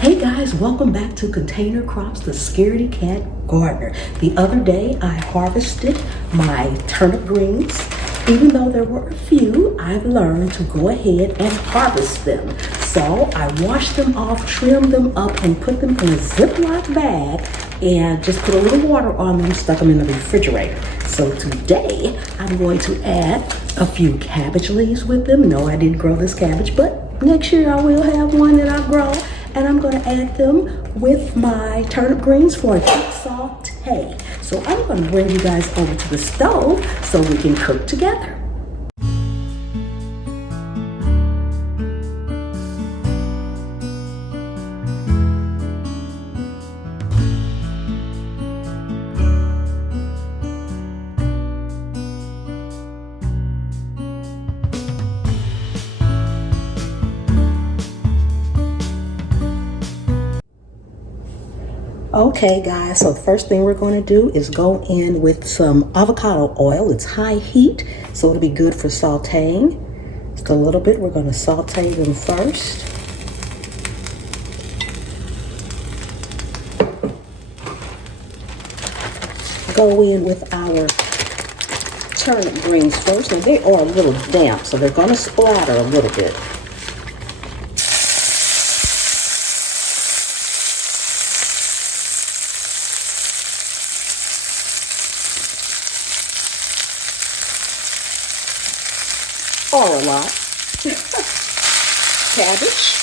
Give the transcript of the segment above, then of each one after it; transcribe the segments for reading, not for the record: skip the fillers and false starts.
Hey guys, welcome back to Container Crops, the Scaredy Cat Gardener. The other day I harvested my turnip greens. Even though there were a few, I've learned to go ahead and harvest them. So I washed them off, trimmed them up, and put them in a Ziploc bag and just put a little water on them, stuck them in the refrigerator. So today I'm going to add a few cabbage leaves with them. No, I didn't grow this cabbage, but next year I will have one that I grow. And I'm going to add them with my turnip greens for a quick saute. So I'm going to bring you guys over to the stove so we can cook together. Okay guys, so the first thing we're going to do is go in with some avocado oil. It's high heat, so it'll be good for sauteing. Just a little bit, we're going to saute them first. Go in with our turnip greens first. Now they are a little damp, so they're going to splatter a little bit. Or a lot. Cabbage.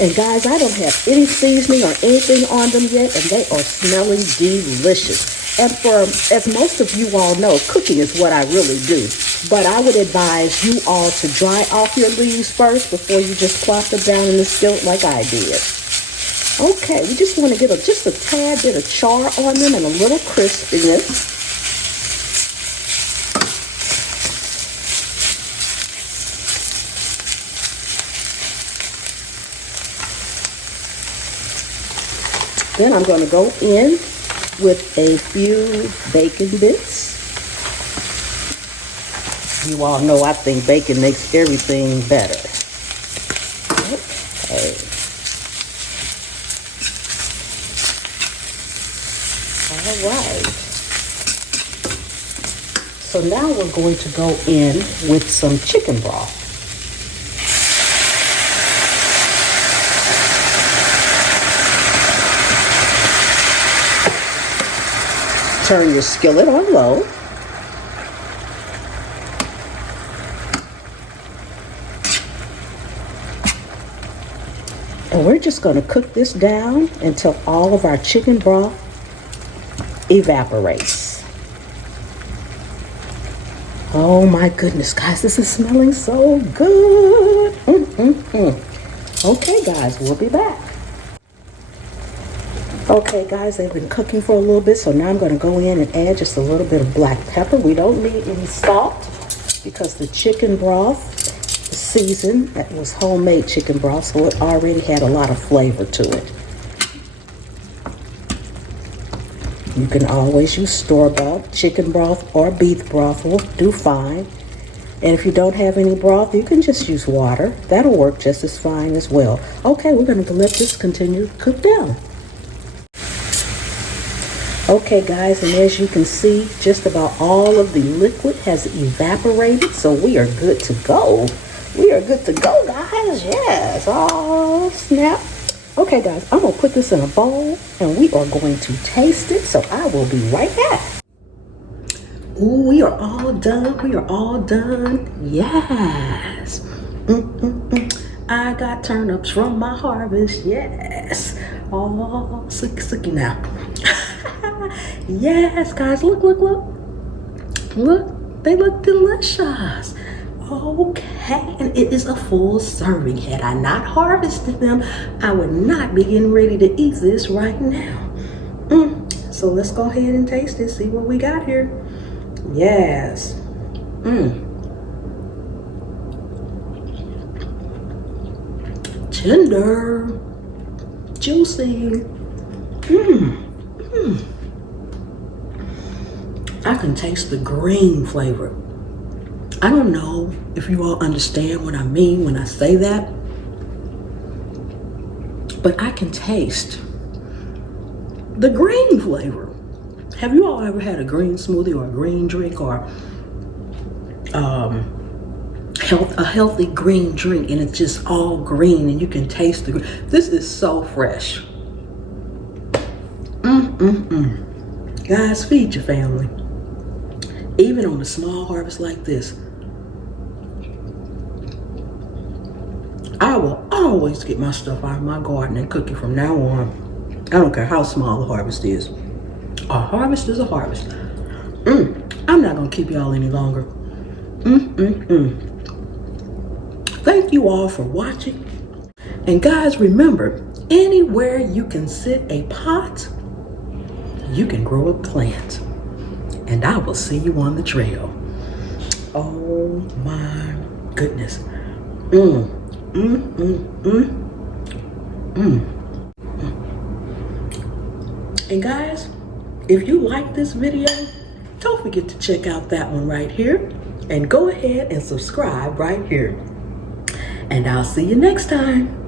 And guys, I don't have any seasoning or anything on them yet, and they are smelling delicious. And as most of you all know, cooking is what I really do. But I would advise you all to dry off your leaves first before you just plop them down in the skillet like I did. Okay, we just want to get just a tad bit of char on them and a little crispiness. Then I'm going to go in with a few bacon bits. You all know I think bacon makes everything better. Okay. All right. So now we're going to go in with some chicken broth. Turn your skillet on low. And we're just going to cook this down until all of our chicken broth evaporates. Oh my goodness, guys, this is smelling so good. Okay, guys, we'll be back. Okay guys, they've been cooking for a little bit, so now I'm going to go in and add just a little bit of black pepper. We don't need any salt because the chicken broth is seasoned. That was homemade chicken broth, so it already had a lot of flavor to it. You can always use store-bought chicken broth or beef broth will do fine. And if you don't have any broth, you can just use water. That'll work just as fine as well. Okay, we're going to let this continue to cook down. Okay guys, and as you can see, just about all of the liquid has evaporated, so we are good to go. We are good to go, guys. Yes. Oh, snap. Okay guys, I'm going to put this in a bowl and we are going to taste it, so I will be right back. Ooh, we are all done. We are all done. Yes. I got turnips from my harvest. Yes. Oh, sucky now. Yes, guys, look, look, look. Look, they look delicious. Okay, and it is a full serving. Had I not harvested them, I would not be getting ready to eat this right now. So let's go ahead and taste it, see what we got here. Yes. Tender, juicy. I can taste the green flavor. I don't know if you all understand what I mean when I say that, but I can taste the green flavor. Have you all ever had a green smoothie or a green drink or a healthy green drink and it's just all green and you can taste the green? This is so fresh. Guys, feed your family. Even on a small harvest like this, I will always get my stuff out of my garden and cook it from now on. I don't care how small the harvest is. A harvest is a harvest. I'm not gonna keep y'all any longer. Thank you all for watching. And guys, remember, anywhere you can sit a pot, you can grow a plant. And I will see you on the trail. Oh my goodness. And guys, if you like this video, don't forget to check out that one right here. And go ahead and subscribe right here. And I'll see you next time.